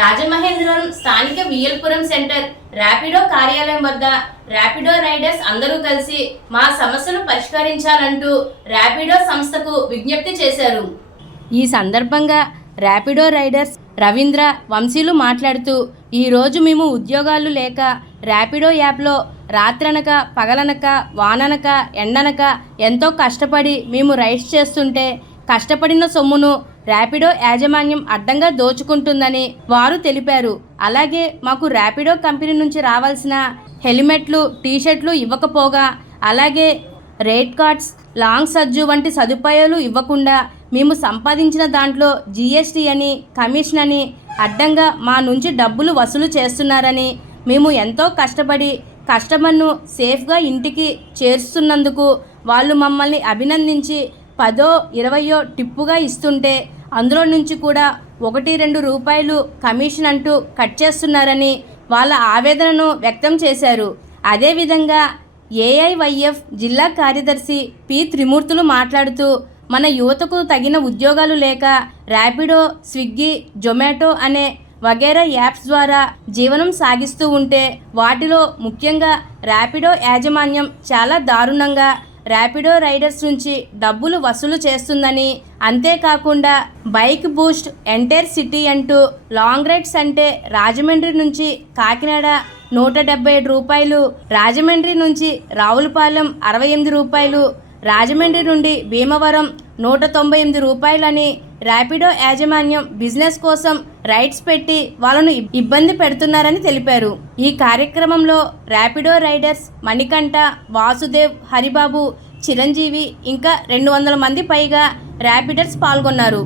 రాజమహేంద్రవరం స్థానిక వియల్పురం సెంటర్ ర్యాపిడో కార్యాలయం వద్ద ర్యాపిడో రైడర్స్ అందరూ కలిసి మా సమస్యలు పరిష్కరించాలంటూ ర్యాపిడో సంస్థకు విజ్ఞప్తి చేశారు. ఈ సందర్భంగా ర్యాపిడో రైడర్స్ రవీంద్ర, వంశీలు మాట్లాడుతూ, ఈరోజు మేము ఉద్యోగాలు లేక ర్యాపిడో యాప్లో రాత్రనక పగలనక వాననక ఎండనక ఎంతో కష్టపడి మేము రైడ్స్ చేస్తుంటే కష్టపడిన సొమ్మును ర్యాపిడో యాజమాన్యం అడ్డంగా దోచుకుంటుందని వారు తెలిపారు. అలాగే మాకు ర్యాపిడో కంపెనీ నుంచి రావాల్సిన హెల్మెట్లు, టీషర్ట్లు ఇవ్వకపోగా, అలాగే రేట్ కార్డ్స్, లాంగ్ సజ్జు వంటి సదుపాయాలు ఇవ్వకుండా మేము సంపాదించిన దాంట్లో జీఎస్టీ అని, కమిషన్ అని అడ్డంగా మా నుంచి డబ్బులు వసూలు చేస్తున్నారని, మేము ఎంతో కష్టపడి కస్టమర్ను సేఫ్గా ఇంటికి చేరుస్తున్నందుకు వాళ్ళు మమ్మల్ని అభినందించి 10, 20 టిప్పుగా ఇస్తుంటే అందులో నుంచి కూడా 1-2 రూపాయలు కమిషన్ అంటూ కట్ చేస్తున్నారని వాళ్ళ ఆవేదనను వ్యక్తం చేశారు. అదేవిధంగా ఏఐవైఎఫ్ జిల్లా కార్యదర్శి పి. త్రిమూర్తులు మాట్లాడుతూ, మన యువతకు తగిన ఉద్యోగాలు లేక ర్యాపిడో, స్విగ్గీ, జొమాటో అనే వగైరా యాప్స్ ద్వారా జీవనం సాగిస్తూ ఉంటే వాటిలో ముఖ్యంగా ర్యాపిడో యాజమాన్యం చాలా దారుణంగా ర్యాపిడో రైడర్స్ నుంచి డబ్బులు వసూలు చేస్తుందని, అంతేకాకుండా బైక్ బూస్ట్, ఎంటైర్ సిటీ అంటూ లాంగ్ రైడ్స్ అంటే రాజమండ్రి నుంచి కాకినాడ 177 రూపాయలు, రాజమండ్రి నుంచి రావులపాలెం 68 రూపాయలు, రాజమండ్రి నుండి భీమవరం 198 రూపాయలని ర్యాపిడో యాజమాన్యం బిజినెస్ కోసం రైడ్స్ పెట్టి వాళ్ళను ఇబ్బంది పెడుతున్నారని తెలిపారు. ఈ కార్యక్రమంలో ర్యాపిడో రైడర్స్ మణికంఠ, వాసుదేవ్, హరిబాబు, చిరంజీవి ఇంకా 200 మంది పైగా ర్యాపిడర్స్ పాల్గొన్నారు.